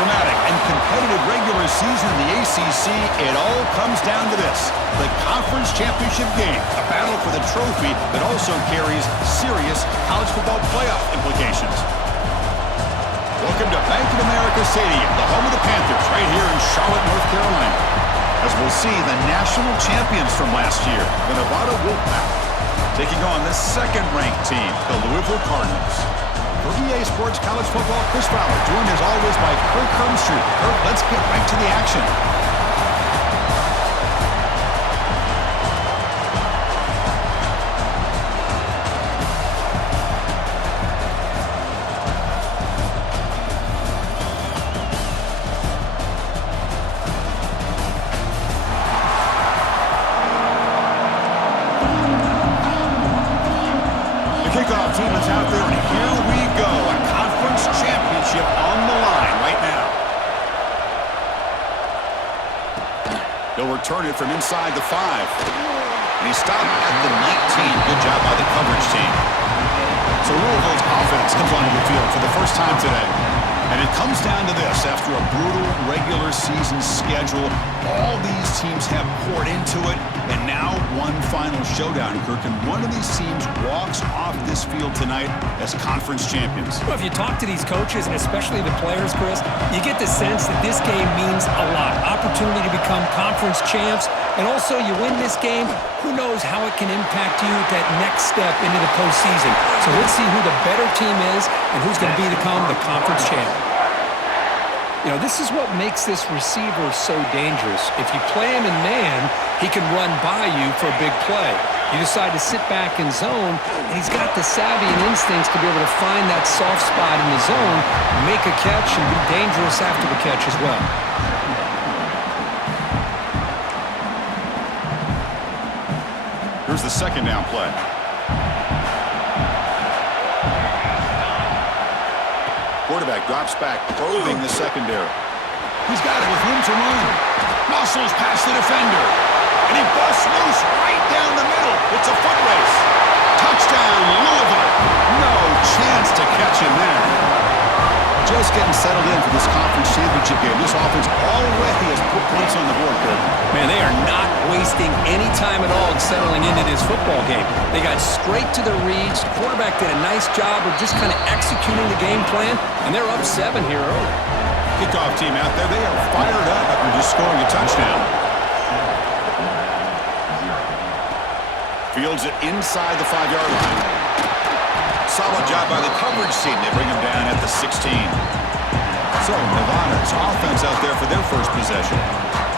dramatic and competitive regular season in the ACC, it all comes down to this: the conference championship game, a battle for the trophy that also carries serious college football playoff implications. Welcome to Bank of America Stadium, the home of the Panthers, right here in Charlotte, North Carolina. As we'll see, the national champions from last year, the Nevada Wolfpack, taking on the second-ranked team, the Louisville Cardinals. For EA Sports College Football, Chris Fowler, joined as always by Kirk Hermstreet. Kirk, let's get right to the action. Kickoff team is out there, and here we go. A conference championship on the line right now. He'll return it from inside the 5. And he stopped at the 19. Good job by the coverage team. So Louisville's offense comes onto the field for the first time today. And it comes down to this: after a brutal regular season schedule, all these teams have poured into it, and now one final showdown, Kirk, and one of these teams walks off this field tonight as conference champions. Well, if you talk to these coaches, and especially the players, Chris, you get the sense that this game means a lot. Opportunity to become conference champs, and also you win this game, who knows how it can impact you at that next step into the postseason. So let's see who the better team is and who's going to become the conference champ. You know, this is what makes this receiver so dangerous. If you play him in man, he can run by you for a big play. You decide to sit back in zone, and he's got the savvy and instincts to be able to find that soft spot in the zone, make a catch, and be dangerous after the catch as well. Here's the second down play. Quarterback drops back, probing the secondary. He's got it with room to run. Muscles past the defender. And he busts loose right down the middle. It's a foot race. Touchdown, Louisville. No chance to catch him there. Just getting settled in for this conference championship game. This offense already has put points on the board, Kirk. Man, they are not wasting any time at all settling into this football game. They got straight to the reads. Quarterback did a nice job of just kind of executing the game plan, and they're up 7 here early. Kickoff team out there. They are fired up after just scoring a touchdown. Fields it inside the 5-yard line. Solid job by the coverage team. They bring him down at the 16. So Nevada's offense out there for their first possession.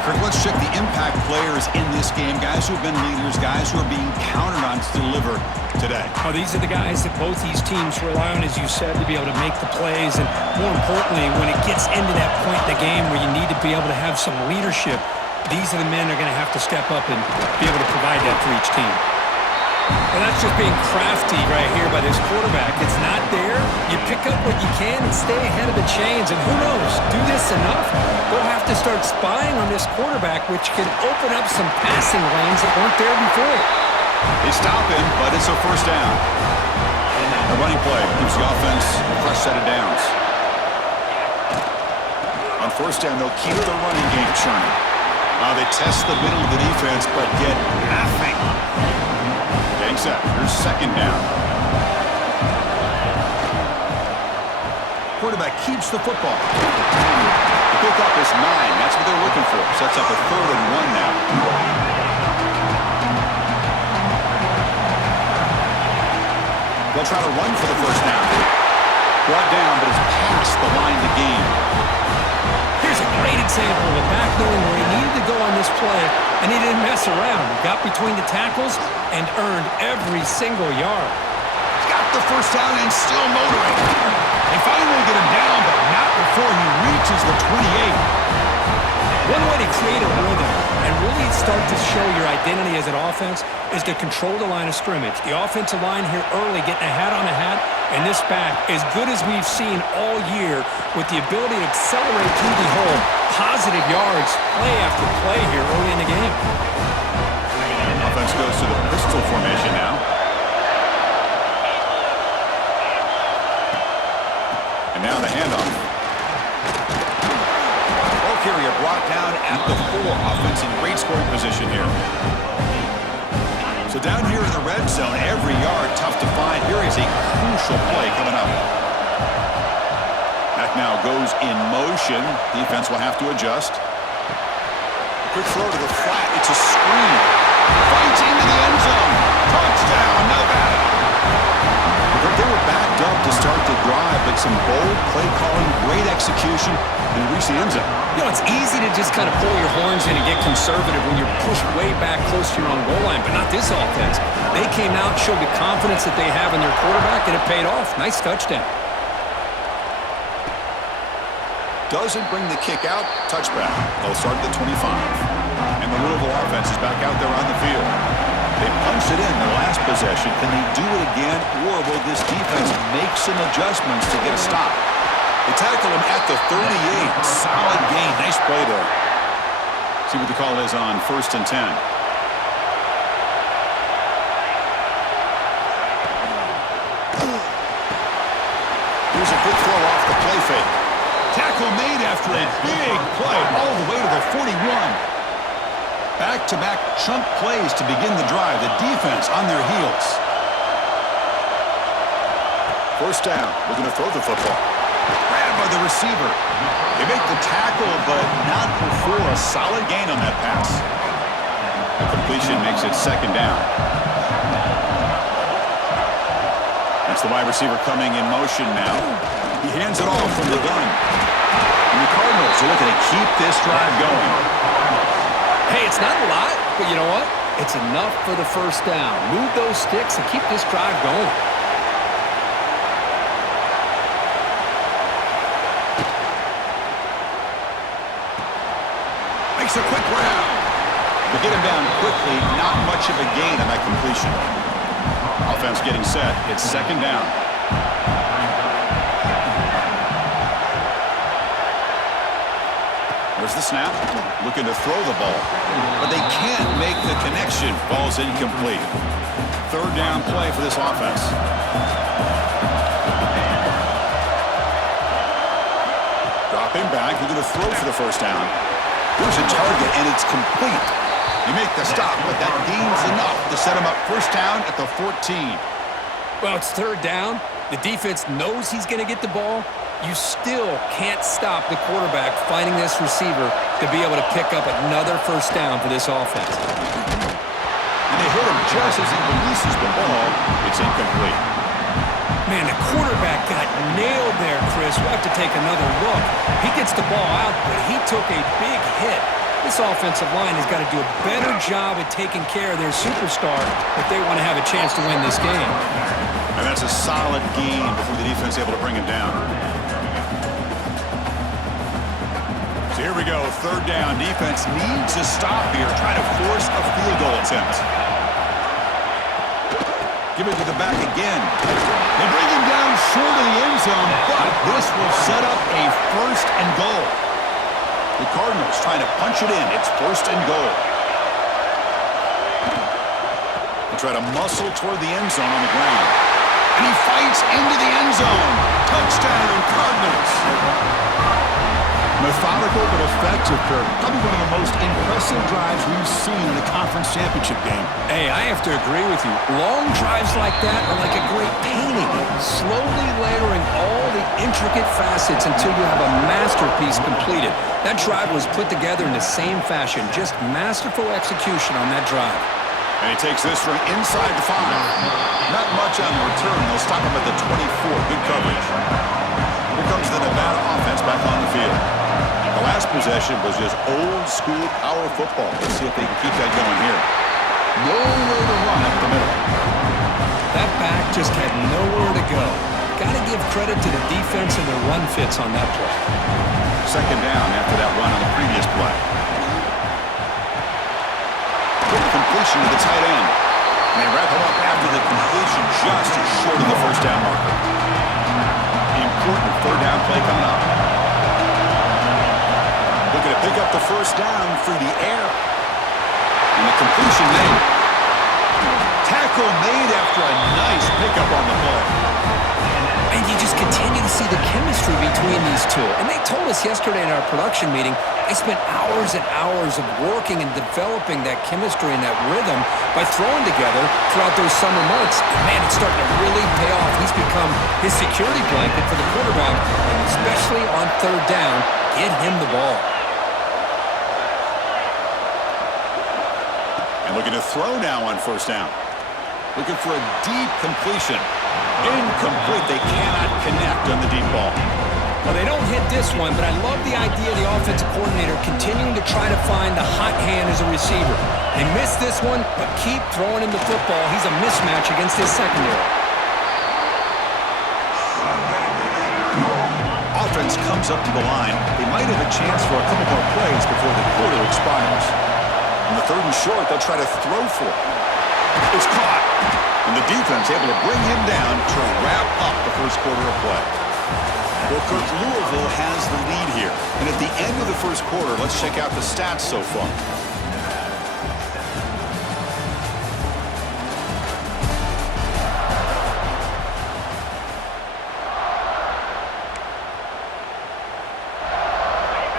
Kirk, let's check the impact players in this game. Guys who have been leaders, guys who are being counted on to deliver today. Oh, these are the guys that both these teams rely on, as you said, to be able to make the plays. And more importantly, when it gets into that point in the game where you need to be able to have some leadership, these are the men that are going to have to step up and be able to provide that for each team. And that's just being crafty right here by this quarterback. It's not there. You pick up what you can and stay ahead of the chains. And who knows, do this enough, we'll have to start spying on this quarterback, which can open up some passing lanes that weren't there before. They stop him, but it's a first down. The running play gives the offense a fresh set of downs. On first down, they'll keep the running game churning. They test the middle of the defense, but get nothing. Set. Here's second down. Quarterback keeps the football. The pickup is 9. That's what they're looking for. Sets up a 3rd and 1 now. They'll try to run for the first down. Brought down, but it's past the line to gain. Here's a great example of a back knowing where he needed to go on this play, and he didn't mess around. He got between the tackles and earned every single yard. He's got the first down and still motoring. They finally get him down, but not before he reaches the 28. One way to create a rhythm and really start to show your identity as an offense is to control the line of scrimmage. The offensive line here early getting a hat on a hat, and this back, as good as we've seen all year, with the ability to accelerate through the hole, positive yards, play after play here early in the game. Offense goes to the pistol formation now. And now the handoff. brought down at the 4. Offense in great scoring position here. So down here in the red zone, every yard tough to find. Here is a crucial play coming up. Back now goes in motion. Defense will have to adjust. Quick throw to the flat. It's a screen. Fights into the end zone. Touchdown, Nevada. They were backed up to start the drive, but some bold play calling, great execution, and reach the end zone. You know, it's easy to just kind of pull your horns in and get conservative when you're pushed way back close to your own goal line, but not this offense. They came out, showed the confidence that they have in their quarterback, and it paid off. Nice touchdown. Doesn't bring the kick out. Touchback. They'll start at the 25. And the Louisville offense is back out there on the field. They punched it in their last possession. Can they do it again, or will this defense make some adjustments to get a stop? They tackle him at the 38. Solid gain. Nice play there. See what the call is on 1st and 10. Here's a good throw off the play fake. Tackle made after a big play all the way to the 41. Back-to-back chunk plays to begin the drive. The defense on their heels. 1st down. We're going to throw the football. Grabbed by the receiver. They make the tackle, but not before a solid gain on that pass. The completion makes it 2nd down. That's the wide receiver coming in motion now. He hands it off from the gun. And the Cardinals are looking to keep this drive going. Hey, it's not a lot, but you know what? It's enough for the 1st down. Move those sticks and keep this drive going. Makes a quick grab. To get him down quickly, not much of a gain on that completion. Offense getting set. It's 2nd down. There's the snap. Looking to throw the ball. But they can't make the connection. Ball's incomplete. 3rd down play for this offense. Dropping back. Looking to throw for the 1st down. Here's a target, and it's complete. You make the stop, but that gains enough to set him up 1st down at the 14. Well, it's 3rd down. The defense knows he's going to get the ball. You still can't stop the quarterback finding this receiver to be able to pick up another 1st down for this offense. And they hit him just as he releases the ball. It's incomplete. Man, the quarterback got nailed there, Chris. We'll have to take another look. He gets the ball out, but he took a big hit. This offensive line has got to do a better job at taking care of their superstar if they want to have a chance to win this game. And that's a solid gain before the defense is able to bring him down. So here we go, 3rd down. Defense needs a stop here. Try to force a field goal attempt. Give it to the back again. They bring him down short of the end zone, but this will set up a 1st and goal. The Cardinals trying to punch it in. It's 1st and goal. They try to muscle toward the end zone on the ground. And he fights into the end zone. Touchdown, Cardinals. Methodical but effective, Kirk. Probably one of the most impressive drives we've seen in a conference championship game. Hey, I have to agree with you. Long drives like that are like a great painting, slowly layering all the intricate facets until you have a masterpiece completed. That drive was put together in the same fashion, just masterful execution on that drive. And he takes this from inside the 5. Not much on the return. They'll stop him at the 24. Good coverage. Here comes the Nevada offense back on the field. The last possession was just old-school power football. Let's see if they can keep that going here. Nowhere to run up the middle. That back just had nowhere to go. Got to give credit to the defense and the run fits on that play. 2nd down after that run on the previous play. Good completion to the tight end. And they wrap him up after the completion just short of the 1st down marker. Important 3rd down play coming up. Looking to pick up the 1st down through the air. And the completion made. Tackle made after a nice pickup on the play. And you just continue to see the chemistry between between these two. And they told us yesterday in our production meeting they spent hours and hours of working and developing that chemistry and that rhythm by throwing together throughout those summer months. And man, it's starting to really pay off. He's become his security blanket for the quarterback, and especially on third down, get him the ball. And looking to throw now on first down. Looking for a deep completion. Incomplete. They cannot connect on the deep ball. Well, they don't hit this one, but I love the idea of the offensive coordinator continuing to try to find the hot hand as a receiver. They missed this one, but keep throwing him the football. He's a mismatch against his secondary. Offense comes up to the line. They might have a chance for a couple more plays before the quarter expires. On the third and short, they'll try to throw for it. It's caught. And the defense able to bring him down to wrap up the first quarter of play. Well, Kirk, Louisville has the lead here. And at the end of the first quarter, let's check out the stats so far.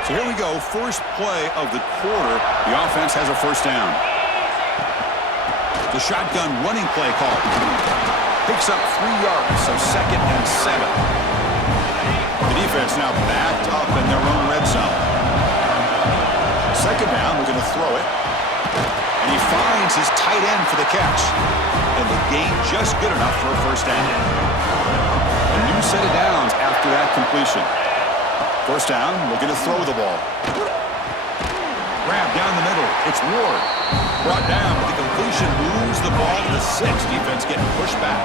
So here we go, first play of the quarter. The offense has a first down. The shotgun running play call. Picks up 3 yards, so 2nd and 7. The defense now backed up in their own red zone. Second down, we're going to throw it. And he finds his tight end for the catch. And the gain just good enough for a first down. A new set of downs after that completion. First down, we're going to throw the ball. Grab down the middle. It's Ward. Brought down, but the completion moves the ball to the 6. Defense getting pushed back.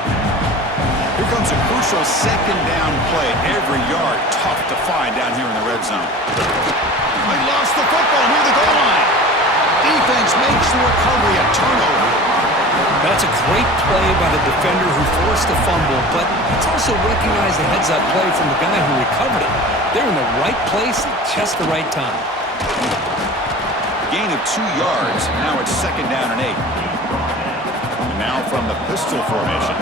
Here comes a crucial second down play. Every yard tough to find down here in the red zone. They lost the football near the goal line. Defense makes the recovery a turnover. That's a great play by the defender who forced the fumble, but it's also recognized the heads-up play from the guy who recovered it. They're in the right place at just the right time. Gain of 2 yards. Now it's second down and 8. And now from the pistol formation.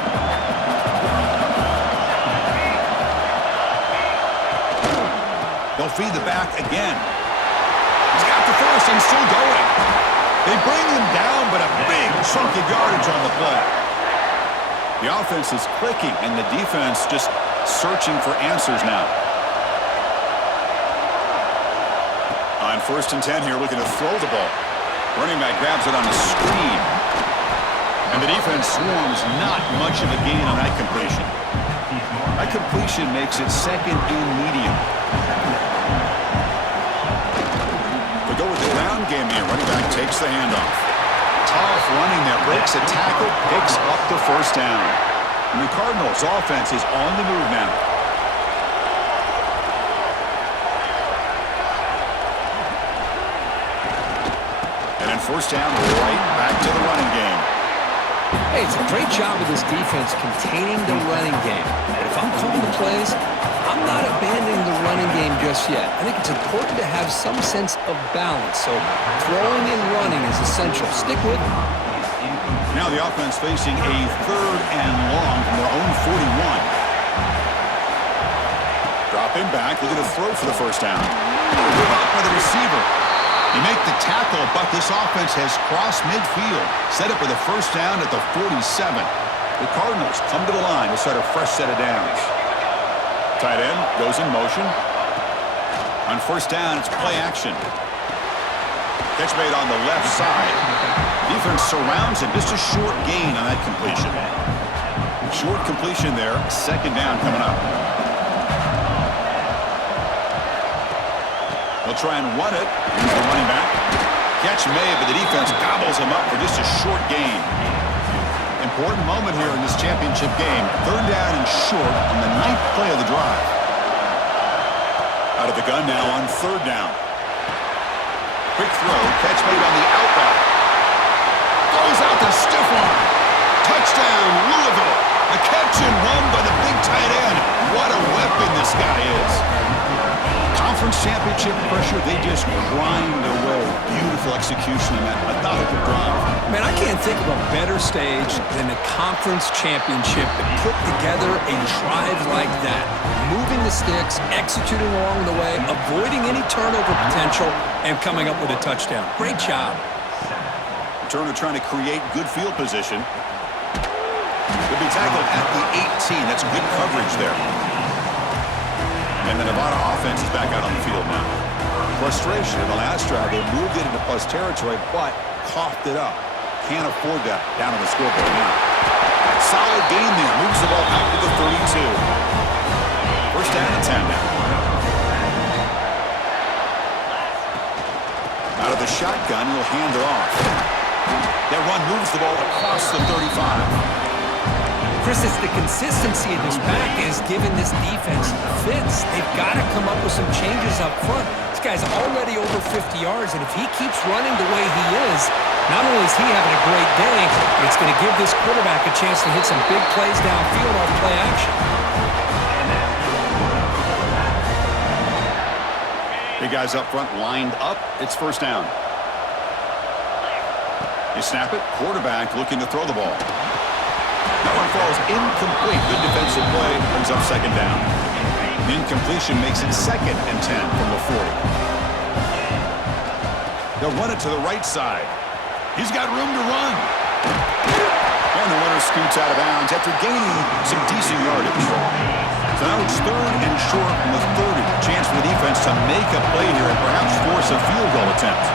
They'll feed the back again. He's got the first and still going. They bring him down, but a big chunk of yardage on the play. The offense is clicking, and the defense just searching for answers now. On 1st and 10 here, looking to throw the ball. Running back grabs it on the screen. And the defense swarms not much of a gain on that completion. That completion makes it second and medium. They go with the ground game here. Running back takes the handoff. Tough running there. Breaks a tackle, picks up the first down. And the Cardinals' offense is on the move now. First down, right back to the running game. Hey, it's a great job of this defense containing the running game. But if I'm calling the plays, I'm not abandoning the running game just yet. I think it's important to have some sense of balance. So throwing and running is essential. Stick with it. Now the offense facing a 3rd and long from their own 41. Dropping back, looking to throw for the first down. Good up by the receiver. You make the tackle, but this offense has crossed midfield. Set up with a first down at the 47. The Cardinals come to the line to start a fresh set of downs. Tight end goes in motion. On first down, it's play action. Catch made on the left side. Defense surrounds him. Just a short gain on that completion. Short completion there. Second down coming up. They'll try and run it. Here's the running back. Catch made, but the defense gobbles him up for just a short gain. Important moment here in this championship game. 3rd down and short on the 9th play of the drive. Out of the gun now on 3rd down. Quick throw. Catch made on the out route. Throws out the stiff arm. Touchdown, Louisville. A catch and run by the big tight end. What a weapon this guy is. Conference championship shift pressure, they just grind away. Beautiful execution in that methodical drive. Man, I can't think of a better stage than the conference championship to put together a drive like that. Moving the sticks, executing along the way, avoiding any turnover potential, and coming up with a touchdown. Great job. Turner trying to create good field position. Could be tackled at the 18. That's good coverage there. And the Nevada offense is back out on the field now. Frustration in the last drive. They moved it into plus territory, but coughed it up. Can't afford that down on the scoreboard now. Solid game there. Moves the ball out to the 32. First down and 10 now. Out of the shotgun, he'll hand it off. That run moves the ball across the 35. Chris, it's the consistency of this back is giving this defense fits. They've got to come up with some changes up front. This guy's already over 50 yards, and if he keeps running the way he is, not only is he having a great day, it's going to give this quarterback a chance to hit some big plays downfield off play action. Big guys up front lined up. It's first down. They snap it. Quarterback looking to throw the ball. That one falls incomplete. Good defensive play. Brings up second down. The incompletion makes it 2nd and 10 from the 40. They'll run it to the right side. He's got room to run. And the runner scoots out of bounds after gaining some decent yardage. So now it's 3rd and short from the 30. Chance for the defense to make a play here and perhaps force a field goal attempt.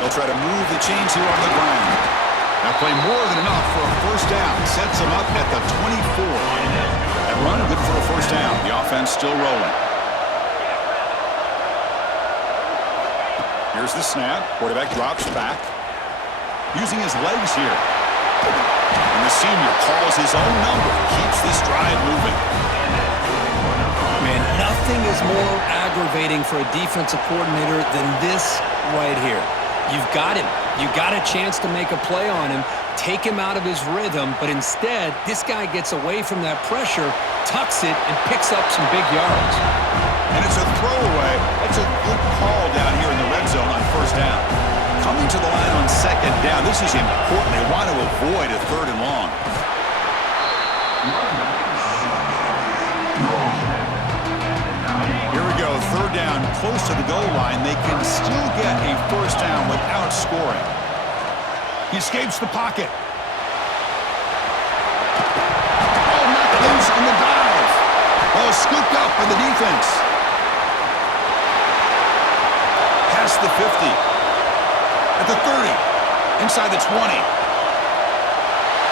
They'll try to move the chains here on the ground. That play more than enough for a first down. Sets them up at the 24. That run good for a first down. The offense still rolling. Here's the snap. Quarterback drops back. Using his legs here. And the senior calls his own number. Keeps this drive moving. Man, nothing is more aggravating for a defensive coordinator than this right here. You've got him. You got a chance to make a play on him, take him out of his rhythm, but instead, this guy gets away from that pressure, tucks it, and picks up some big yards. And it's a throwaway. That's a good call down here in the red zone on first down. Coming to the line on second down. This is important. They want to avoid a 3rd and long. Here we go. 3rd down, close to the goal line. They can still get a first down without scoring. He escapes the pocket. Oh, knocked loose on the dive. Oh, scooped up by the defense. Past the 50. At the 30. Inside the 20.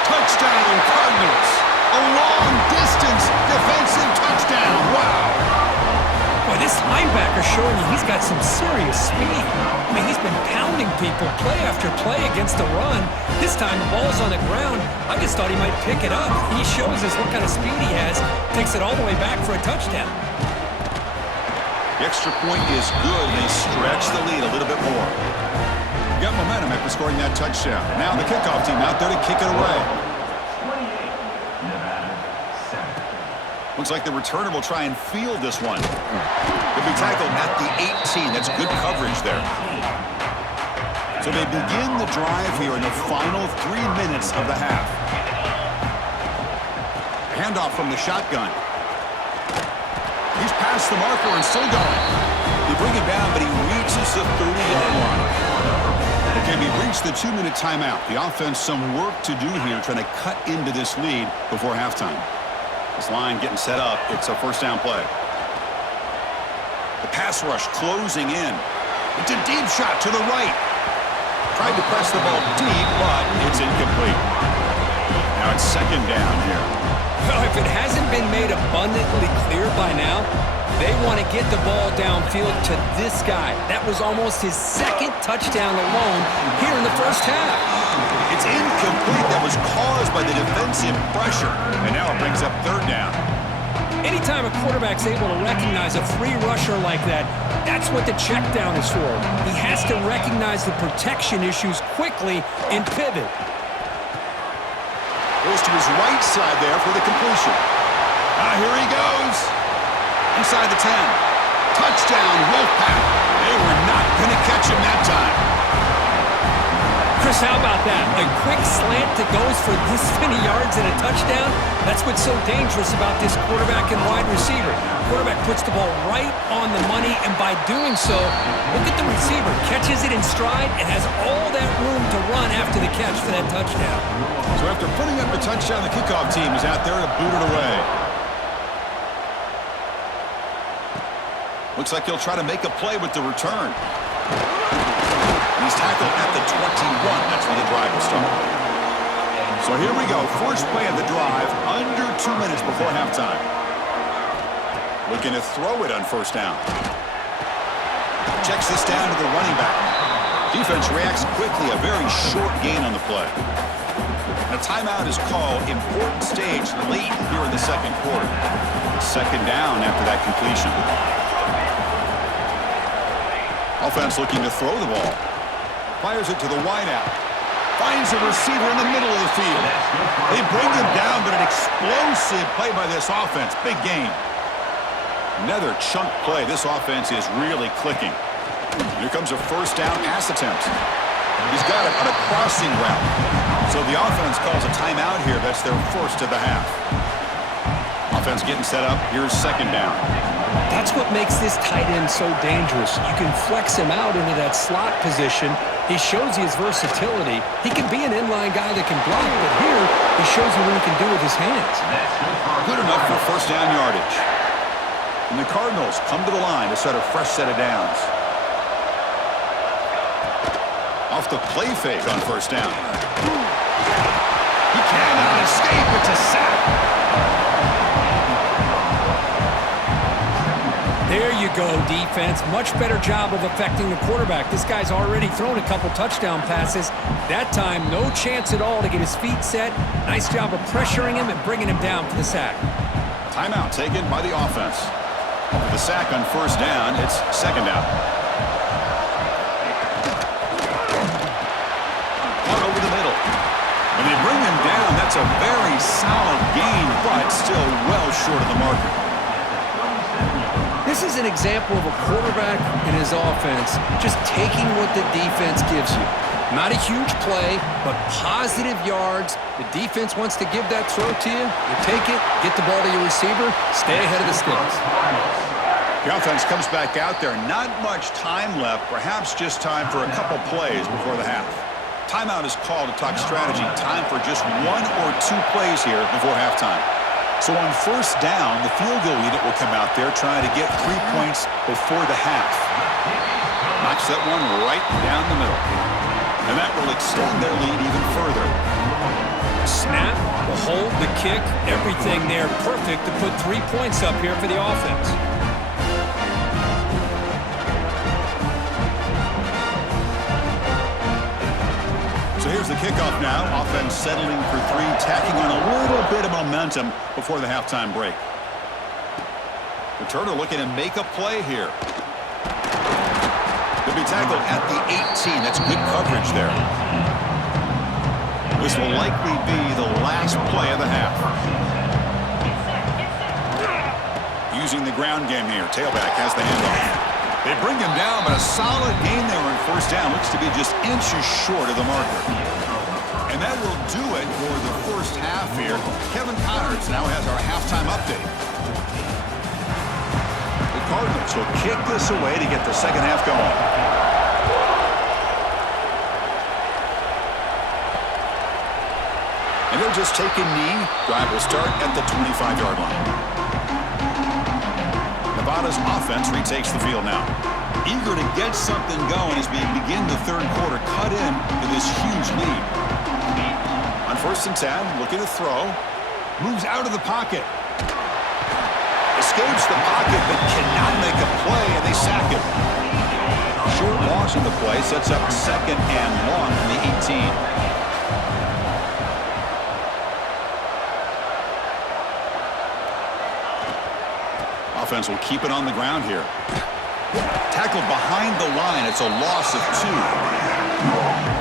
Touchdown, Cardinals. A long-distance defensive touchdown. Wow. Boy, this linebacker's showing you he's got some serious speed. I mean, he's been pounding people play after play against the run. This time, the ball's on the ground. I just thought he might pick it up. He shows us what kind of speed he has. Takes it all the way back for a touchdown. The extra point is good. They stretch the lead a little bit more. Got momentum after scoring that touchdown. Now the kickoff team out there to kick it away. Looks like the returner will try and field this one. He'll be tackled at the 18. That's good coverage there. So they begin the drive here in the final 3 minutes of the half. Handoff from the shotgun. He's past the marker and still going. They bring him down, but he reaches the 30-yard line. Okay, we reached the 2-minute timeout. The offense some work to do here, trying to cut into this lead before halftime. This line getting set up. It's a first down play. The pass rush closing in. It's a deep shot to the right. Tried to press the ball deep, but it's incomplete. Now it's second down here. Well, if it hasn't been made abundantly clear by now, they want to get the ball downfield to this guy. That was almost his 2nd touchdown alone here in the first half. It's incomplete. That was caused by the defensive pressure. And now it brings up 3rd down. Anytime a quarterback's able to recognize a free rusher like that, that's what the check down is for. He has to recognize the protection issues quickly and pivot. Goes to his right side there for the completion. Here he goes. inside the 10. Touchdown, Wolfpack. They were not going to catch him that time. Chris, how about that? A quick slant that goes for this many yards and a touchdown. That's what's so dangerous about this quarterback and wide receiver. Quarterback puts the ball right on the money, and by doing so, look at the receiver. Catches it in stride and has all that room to run after the catch for that touchdown. So after putting up the touchdown, the kickoff team is out there to boot it away. Looks like he'll try to make a play with the return. He's tackled at the 21. That's where the drive will start. So here we go. First play of the drive, under 2 minutes before halftime. Looking to throw it on first down. Checks this down to the running back. Defense reacts quickly. A very short gain on the play. A timeout is called. Important stage late here in the second quarter. Second down after that completion. Offense looking to throw the ball. Fires it to the wideout. Finds a receiver in the middle of the field. They bring him down, but an explosive play by this offense. Big gain. Another chunk play. This offense is really clicking. Here comes a first down pass attempt. He's got it on a crossing route. So the offense calls a timeout here. That's their first of the half. Offense getting set up. Here's second down. That's what makes this tight end so dangerous. You can flex him out into that slot position. He shows you his versatility. He can be an inline guy that can block, but here he shows you what he can do with his hands. Good enough for first down yardage. And the Cardinals come to the line to set a fresh set of downs. Off the play fake on first down. He cannot escape. It's a sack. There you go, defense. Much better job of affecting the quarterback. This guy's already thrown a couple touchdown passes. That time, no chance at all to get his feet set. Nice job of pressuring him and bringing him down for the sack. Timeout taken by the offense. With the sack on first down, it's second down. One over the middle. When they bring him down, that's a very solid gain, but still well short of the marker. This is an example of a quarterback and his offense just taking what the defense gives you. Not a huge play, but positive yards. The defense wants to give that throw to you. You take it, get the ball to your receiver, stay ahead of the sticks. The offense comes back out there. Not much time left, perhaps just time for a couple plays before the half. Timeout is called to talk strategy. Time for just one or two plays here before halftime. So on first down, the field goal unit will come out there trying to get 3 points before the half. Knocks that one right down the middle. And that will extend their lead even further. Snap, the hold, the kick, everything there perfect to put 3 points up here for the offense. So here's the kickoff now. Offense settling for three, tacking on a little bit of momentum before the halftime break. Returner looking to make a play here. They'll be tackled at the 18. That's good coverage there. This will likely be the last play of the half. Using the ground game here. Tailback has the handoff. They bring him down, but a solid gain there on first down. Looks to be just inches short of the marker. And that will do it for the first half here. Kevin Connors now has our halftime update. The Cardinals will kick this away to get the second half going. And they'll just take a knee. Drive will start at the 25-yard line. Nevada's offense retakes the field now. Eager to get something going as we begin the third quarter. Cut in to this huge lead. On first and 10, looking to throw. Moves out of the pocket. Escapes the pocket but cannot make a play, and they sack him. Short loss in the play sets up second and long from the 18. Offense will keep it on the ground here. Tackled behind the line. It's a loss of 2.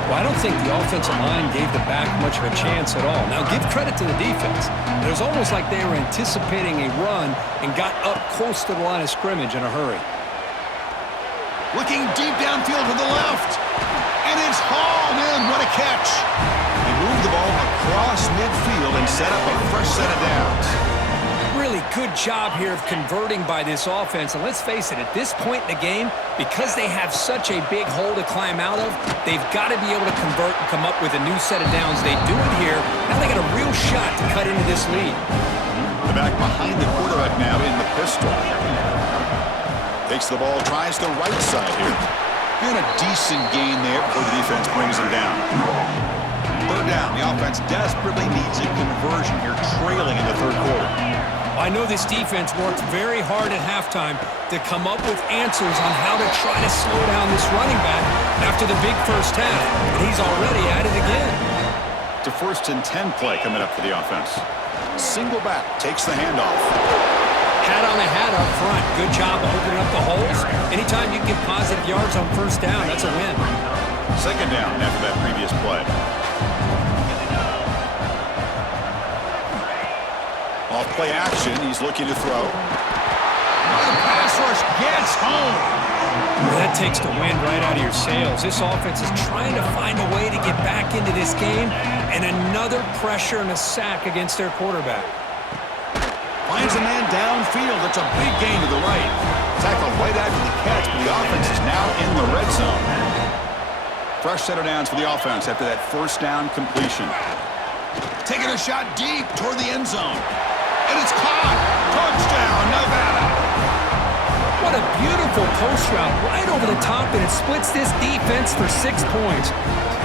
Well, I don't think the offensive line gave the back much of a chance at all. Now, give credit to the defense. It was almost like they were anticipating a run and got up close to the line of scrimmage in a hurry. Looking deep downfield to the left. And it's hauled in. What a catch. They moved the ball across midfield and set up a fresh set of downs. Really good job here of converting by this offense. And let's face it, at this point in the game, because they have such a big hole to climb out of, they've got to be able to convert and come up with a new set of downs. They do it here. Now they got a real shot to cut into this lead. The back behind the quarterback now in the pistol. Takes the ball, tries the right side here. And a decent gain there before the defense brings him down. Third down. The offense desperately needs a conversion here, trailing in the third quarter. I know this defense worked very hard at halftime to come up with answers on how to try to slow down this running back after the big first half. And he's already at it again. It's a 1st and 10 play coming up for the offense. Single back, takes the handoff. Hat on a hat up front. Good job of opening up the holes. Anytime you get positive yards on first down, that's a win. Second down after that previous play. Off play action, he's looking to throw. The pass rush gets home. Well, that takes the wind right out of your sails. This offense is trying to find a way to get back into this game, and another pressure and a sack against their quarterback. Finds a man downfield. That's a big gain to the right. Tackled right after the catch, but the offense is now in the red zone. Fresh set of downs for the offense after that first down completion. Taking a shot deep toward the end zone. And it's caught. Touchdown, Nevada. What a beautiful post route right over the top, and it splits this defense for 6 points.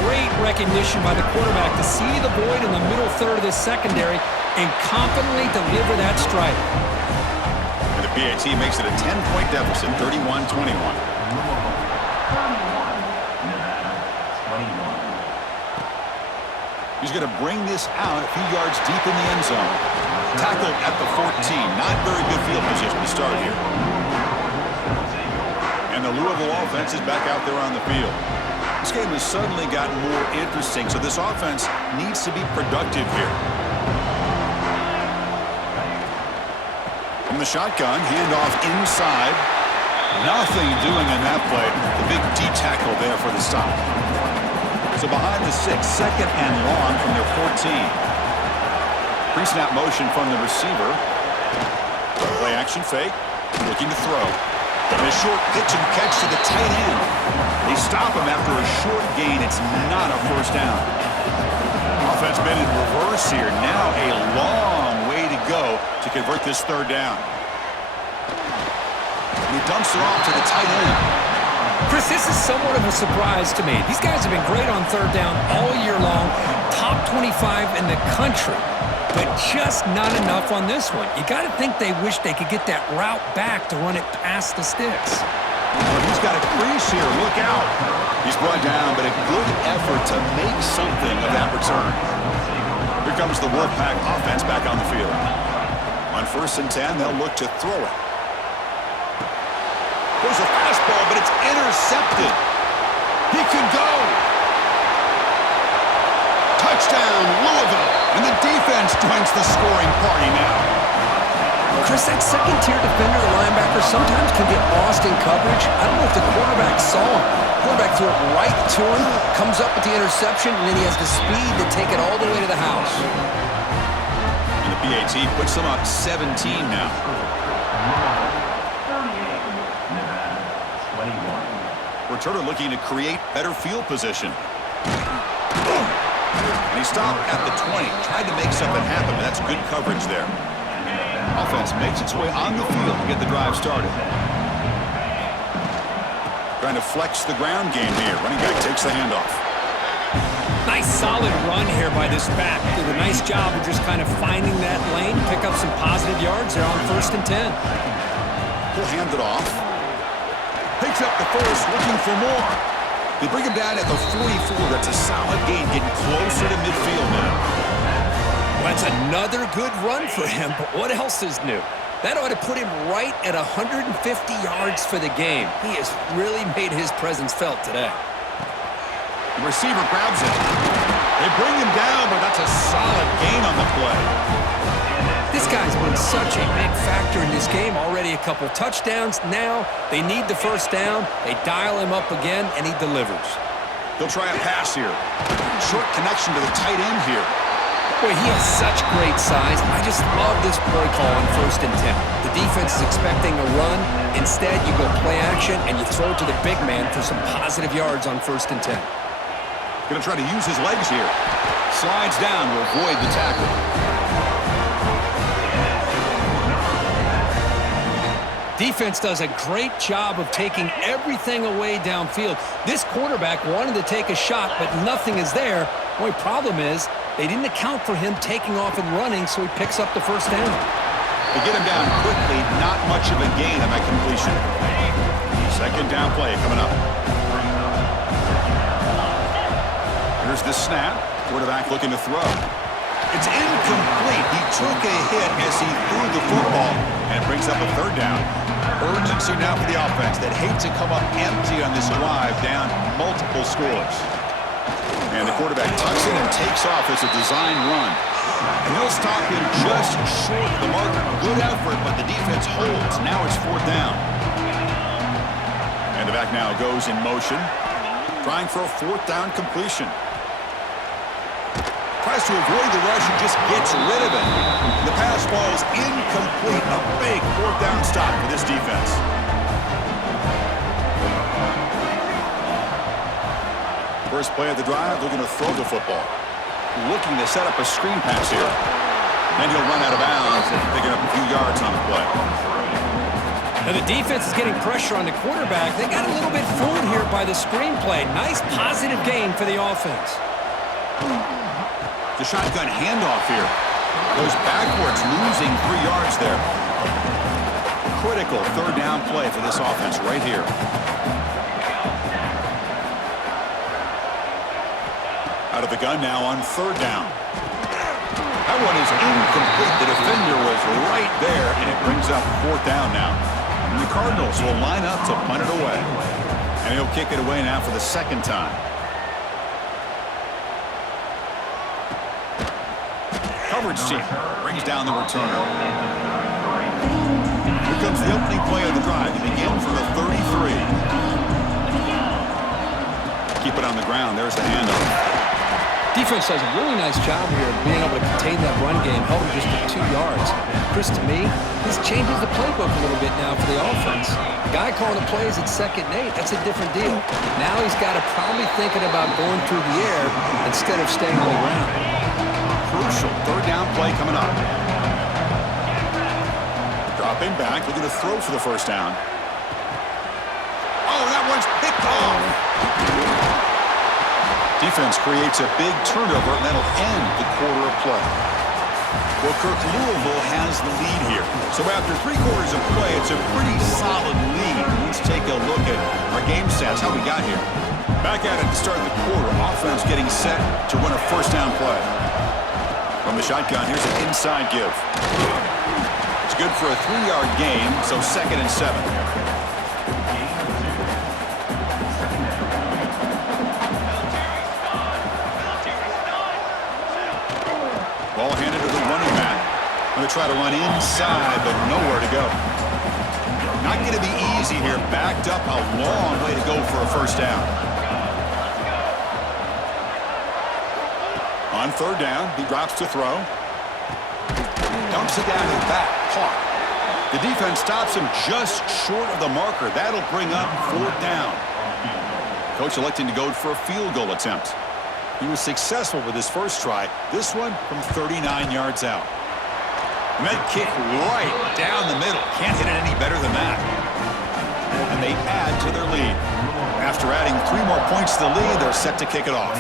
Great recognition by the quarterback to see the void in the middle third of this secondary and confidently deliver that strike. And the PAT makes it a 10-point deficit, 31-21. He's going to bring this out a few yards deep in the end zone. Tackled at the 14. Not very good field position to start here. And the Louisville offense is back out there on the field. This game has suddenly gotten more interesting, so this offense needs to be productive here. From the shotgun, handoff inside. Nothing doing in that play. The big D tackle there for the stop. So behind the 6, second and long from their 14. Pre-snap motion from the receiver. Play action fake. Looking to throw. And a short pitch and catch to the tight end. They stop him after a short gain. It's not a first down. Offense been in reverse here. Now a long way to go to convert this third down. And he dumps it off to the tight end. Chris, this is somewhat of a surprise to me. These guys have been great on third down all year long. Top 25 in the country. But just not enough on this one. You got to think they wish they could get that route back to run it past the sticks. Well, he's got a crease here. Look out. He's brought down, but a good effort to make something of that return. Here comes the Wolfpack offense back on the field. On 1st and 10, they'll look to throw it. There's a fastball, but it's intercepted. He could go. Touchdown, Louisville. And the defense joins the scoring party now. Chris, that second-tier defender or linebacker sometimes can get lost in coverage. I don't know if the quarterback saw him. Quarterback threw it right to him, comes up with the interception, and then he has the speed to take it all the way to the house. And the PAT puts them up 17 now. Returner looking to create better field position. And he stopped at the 20, tried to make something happen, but that's good coverage there. Offense makes its way on the field to get the drive started. Trying to flex the ground game here. Running back takes the handoff. Nice solid run here by this back. Did a nice job of just kind of finding that lane, pick up some positive yards there on 1st and 10. He'll hand it off. Picks up the first, looking for more. They bring him down at the 44. That's a solid gain, getting closer to midfield now. Well, that's another good run for him, but what else is new? That ought to put him right at 150 yards for the game. He has really made his presence felt today. The receiver grabs it. They bring him down, but that's a solid gain on the play. This guy's been such a big factor in this game. Already a couple touchdowns. Now they need the first down. They dial him up again, and he delivers. They'll try a pass here. Short connection to the tight end here. Boy, he has such great size. I just love this play call on 1st and 10. The defense is expecting a run. Instead, you go play action, and you throw it to the big man for some positive yards on 1st and 10. Going to try to use his legs here. Slides down to avoid the tackle. Defense does a great job of taking everything away downfield. This quarterback wanted to take a shot, but nothing is there. The only problem is they didn't account for him taking off and running, so he picks up the first down. They get him down quickly, not much of a gain on that completion. Second down play coming up. Here's the snap. Quarterback looking to throw. It's incomplete. He took a hit as he threw the football, and it brings up a third down. Urgency now for the offense that hate to come up empty on this drive, down multiple scores. And the quarterback tucks in and takes off as a design run. And they'll stop him just short of the marker. Good effort, but the defense holds. Now it's 4th down. And the back now goes in motion, trying for a 4th down completion. Tries to avoid the rush and just gets rid of it. The pass ball is incomplete. A big 4th down stop for this defense. First play of the drive, looking to throw the football. Looking to set up a screen pass here. Then he'll run out of bounds and picking up a few yards on the play. Now the defense is getting pressure on the quarterback. They got a little bit fooled here by the screen play. Nice positive gain for the offense. The shotgun handoff here. Goes backwards, losing 3 yards there. Critical 3rd down play for this offense right here. Out of the gun now on 3rd down. That one is incomplete. The defender was right there, and it brings up 4th down now. And the Cardinals will line up to punt it away. And he'll kick it away now for the 2nd time. Coverage team brings down the returner. Here comes the opening play of the drive. It begins from the 33. Keep it on the ground. There's the handoff. Defense does a really nice job here of being able to contain that run game, held him just to 2 yards. Chris, to me, this changes the playbook a little bit now for the offense. The guy calling the plays at 2nd and 8, that's a different deal. Now he's got to probably thinking about going through the air instead of staying on the ground. Crucial 3rd down play coming up. Dropping back, looking to throw for the first down. Oh, that one's picked off. Defense creates a big turnover, and that'll end the quarter of play. Well, Kirk, Louisville has the lead here. So after 3 quarters of play, it's a pretty solid lead. Let's take a look at our game stats, how we got here. Back at it to start the quarter. Offense getting set to run a first down play. From the shotgun, here's an inside give. It's good for a 3-yard gain, so 2nd and 7. Ball handed to the running back. Going to try to run inside, but nowhere to go. Not going to be easy here. Backed up, a long way to go for a first down. On 3rd down, he drops to throw. Dumps it down his back. Caught. The defense stops him just short of the marker. That'll bring up 4th down. Coach electing to go for a field goal attempt. He was successful with his first try. This one from 39 yards out. And that kick right down the middle. Can't hit it any better than that. And they add to their lead. After adding 3 more points to the lead, they're set to kick it off.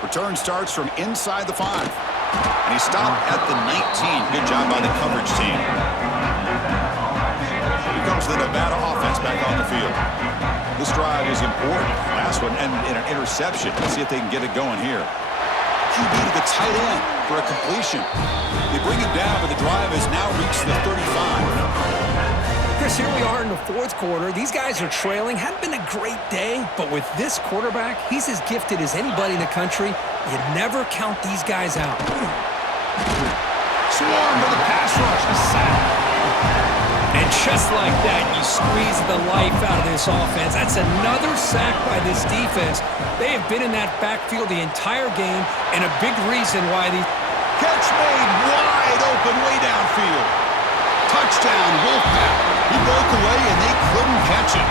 Return starts from inside the 5. And he stopped at the 19. Good job by the coverage team. Here comes the Nevada offense back on the field. This drive is important. Last one ended in an interception. Let's see if they can get it going here. QB to the tight end for a completion. They bring it down, but the drive has now reached the 35. Chris, here we are in the fourth quarter. These guys are trailing. Hadn't been a great day, but with this quarterback, he's as gifted as anybody in the country. You never count these guys out. Swarm with a pass rush, a sack. And just like that, you squeeze the life out of this offense. That's another sack by this defense. They have been in that backfield the entire game, and a big reason why the Catch made wide open way downfield. Touchdown, Wolfpack. He broke away, and they couldn't catch him.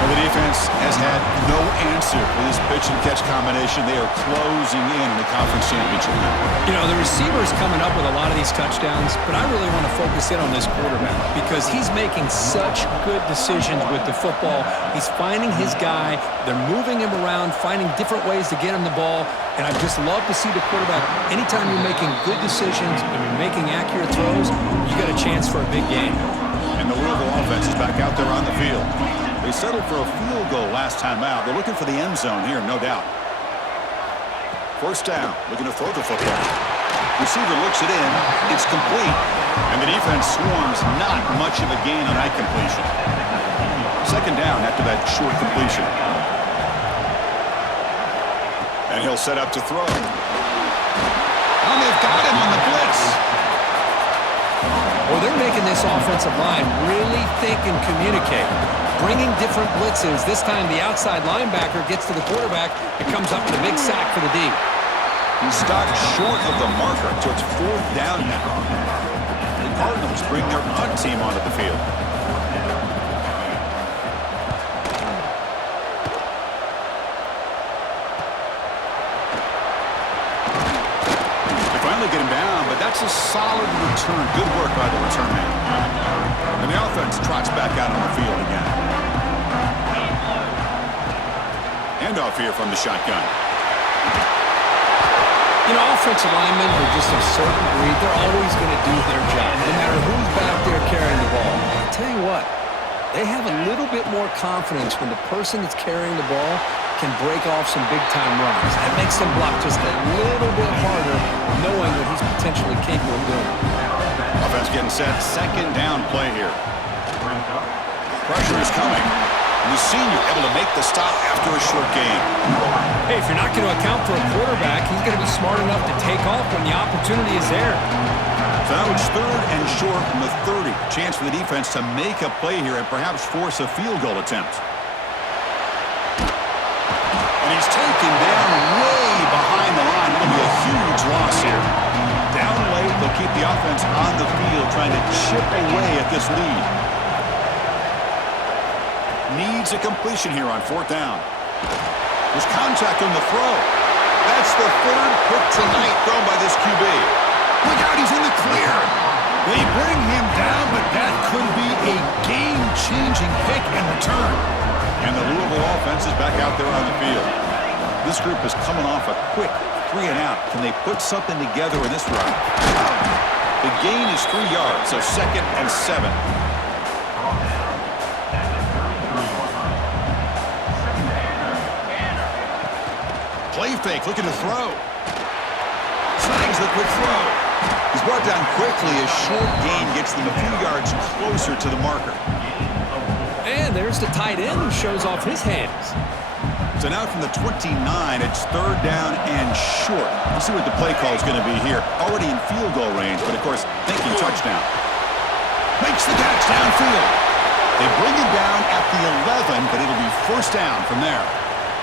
Well, the defense has had no answer for this pitch-and-catch combination. They are closing in the conference championship now. You know, the receiver's coming up with a lot of these touchdowns, but I really want to focus in on this quarterback because he's making such good decisions with the football. He's finding his guy. They're moving him around, finding different ways to get him the ball, and I just love to see the quarterback. Anytime you're making good decisions and you're making accurate throws, you got a chance for a big game. And the Louisville offense is back out there on the field. They settled for a field goal last time out. They're looking for the end zone here, no doubt. First down, looking to throw the football. Receiver looks it in. It's complete. And the defense swarms, not much of a gain on that completion. Second down after that short completion. And he'll set up to throw. And they've got him on the blitz. Well, they're making this offensive line really think and communicate. Bringing different blitzes. This time the outside linebacker gets to the quarterback. It comes up with a big sack for the D. He's stopped short of the marker, so it's fourth down now. The Cardinals bring their punt team onto the field. They finally get him down, but that's a solid return. Good work by the return man. And the offense trots back out on the field again. Handoff here from the shotgun. You know, offensive linemen are just a certain breed. They're always going to do their job, no matter who's back there carrying the ball. I'll tell you what, they have a little bit more confidence when the person that's carrying the ball can break off some big-time runs. That makes them block just a little bit harder, knowing what he's potentially capable of doing. Offense getting set. Second down play here. Pressure is coming. And the senior able to make the stop after a short game. Hey, if you're not going to account for a quarterback, he's going to be smart enough to take off when the opportunity is there. So now it's third and short from the 30. Chance for the defense to make a play here and perhaps force a field goal attempt. And he's taken down way behind the line. It'll be a huge loss here. Down late, they'll keep the offense on the field trying to chip away at this lead. Needs a completion here on fourth down. There's contact on the throw. That's the third pick tonight thrown by this QB. Look out, he's in the clear. They bring him down, but that could be a game-changing pick and return. And the Louisville offense is back out there on the field. This group is coming off a quick 3 and out. Can they put something together in this run? The gain is 3 yards, so second and 7. Play fake, looking to throw. Snags the quick throw. He's brought down quickly. A short gain gets them a few yards closer to the marker. And there's the tight end who shows off his hands. So now from the 29, it's third down and short. We'll see what the play call is going to be here. Already in field goal range, but of course, thinking touchdown. Makes the catch downfield. They bring him down at the 11, but it'll be first down from there.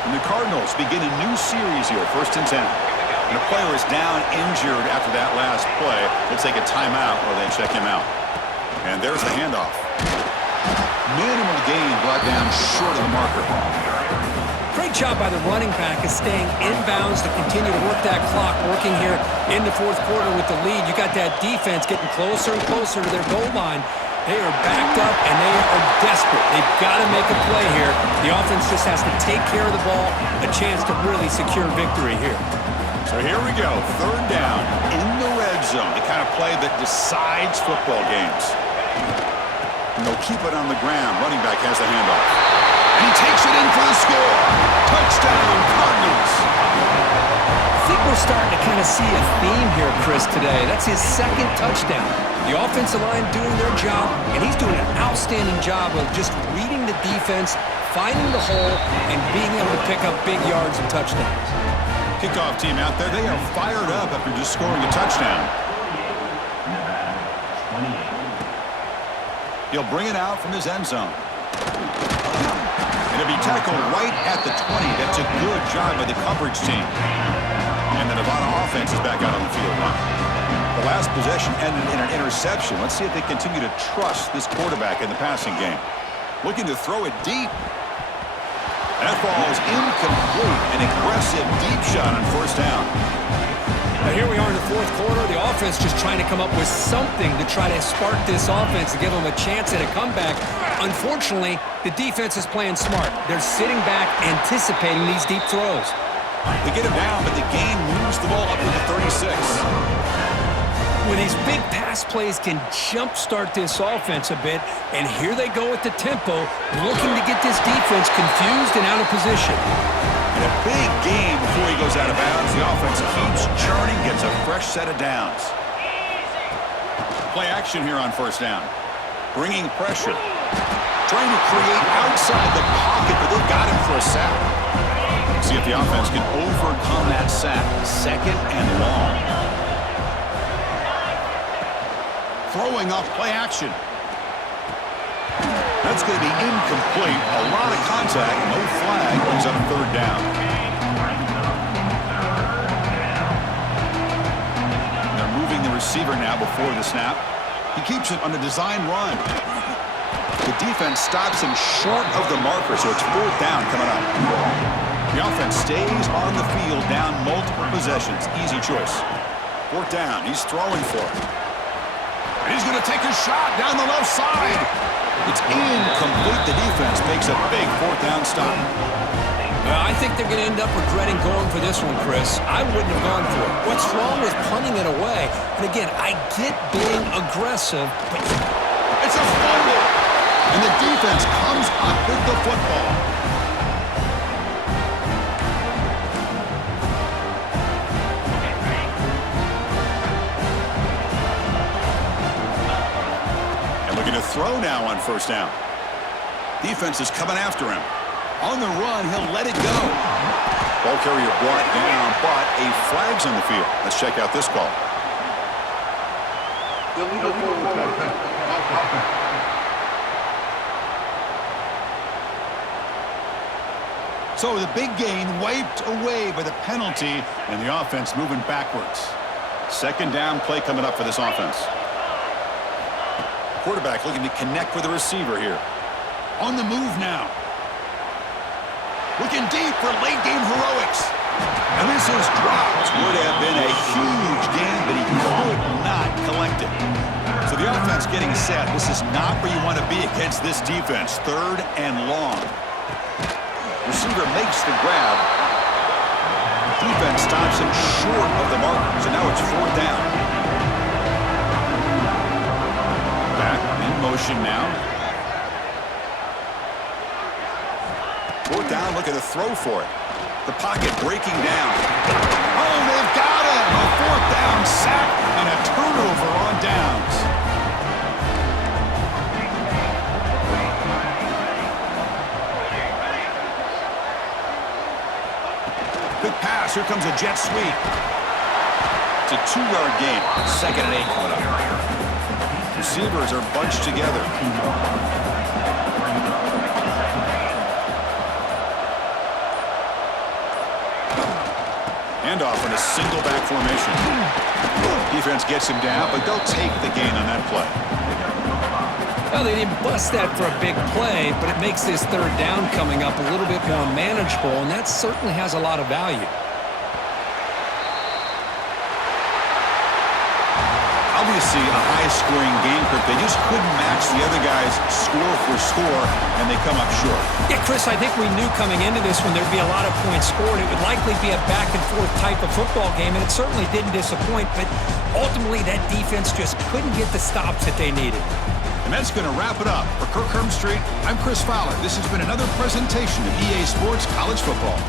And the Cardinals begin a new series here, first and 10. And a player is down injured after that last play. They'll take a timeout or they check him out. And there's the handoff. Minimal gain brought down short of the marker. Great job by the running back of staying inbounds to continue to work that clock, working here in the fourth quarter with the lead. You got that defense getting closer and closer to their goal line. They are backed up, and they are desperate. They've got to make a play here. The offense just has to take care of the ball, a chance to really secure victory here. So here we go, third down in the red zone, the kind of play that decides football games. And they'll keep it on the ground. Running back has the handoff. And he takes it in for the score. Touchdown, Cardinals. I think we're starting to kind of see a theme here, Chris. Chris, today. That's his second touchdown. The offensive line doing their job, and he's doing an outstanding job of just reading the defense, finding the hole, and being able to pick up big yards and touchdowns. Kickoff team out there, they are fired up after just scoring a touchdown. He'll bring it out from his end zone. And he'll be tackled right at the 20. That's a good job by the coverage team. And the Nevada offense is back out on the field now. The last possession ended in an interception. Let's see if they continue to trust this quarterback in the passing game. Looking to throw it deep. That ball is incomplete. An aggressive deep shot on first down. Now here we are in the fourth quarter. The offense just trying to come up with something to try to spark this offense to give them a chance at a comeback. Unfortunately, the defense is playing smart. They're sitting back, anticipating these deep throws. They get him down, but the game moves the ball up to the 36. Well, these big pass plays can jumpstart this offense a bit, and here they go with the tempo, looking to get this defense confused and out of position. And a big game before he goes out of bounds. The offense keeps churning, gets a fresh set of downs. Play action here on first down. Bringing pressure. Trying to create outside the pocket, but they've got him for a sack. See if the offense can overcome that sack. Second and long. Throwing off play action. That's going to be incomplete. A lot of contact. No flag. Brings up third down. They're moving the receiver now before the snap. He keeps it on a design run. The defense stops him short of the marker, so it's fourth down coming up. The offense stays on the field down multiple possessions. Easy choice. Fourth down. He's throwing for it. And he's going to take a shot down the left side. It's incomplete. The defense makes a big fourth down stop. I think they're going to end up regretting going for this one, Chris. I wouldn't have gone for it. What's wrong with punting it away? And again, I get being aggressive, but it's a fumble. And the defense comes up with the football. To throw now on first down. Defense is coming after him. On the run, he'll let it go. Ball carrier brought down, but a flag's on the field. Let's check out this call. So the big gain wiped away by the penalty, and the offense moving backwards. Second down play coming up for this offense. Quarterback looking to connect with the receiver here. On the move now. Looking deep for late game heroics. And this is dropped. Would have been a huge gain, but he could not collect it. So the offense getting set. This is not where you want to be against this defense. Third and long. Receiver makes the grab. Defense stops him short of the marker. So now it's fourth down. Motion now. Fourth down, look at the throw for it. The pocket breaking down. Oh, they've got him! A fourth down sack and a turnover on downs. Good pass, here comes a jet sweep. It's a 2-yard gain. Second and 8 coming up. Receivers are bunched together. Handoff in a single back formation. Defense gets him down, but they'll take the gain on that play. Well, they didn't bust that for a big play, but it makes this third down coming up a little bit more manageable, and that certainly has a lot of value. Obviously, a high-scoring game, Kirk. They just couldn't match the other guys score for score, and they come up short. Yeah, Chris, I think we knew coming into this one there'd be a lot of points scored. It would likely be a back-and-forth type of football game, and it certainly didn't disappoint, but ultimately that defense just couldn't get the stops that they needed. And that's going to wrap it up. For Kirk Hermstreet, I'm Chris Fowler. This has been another presentation of EA Sports College Football.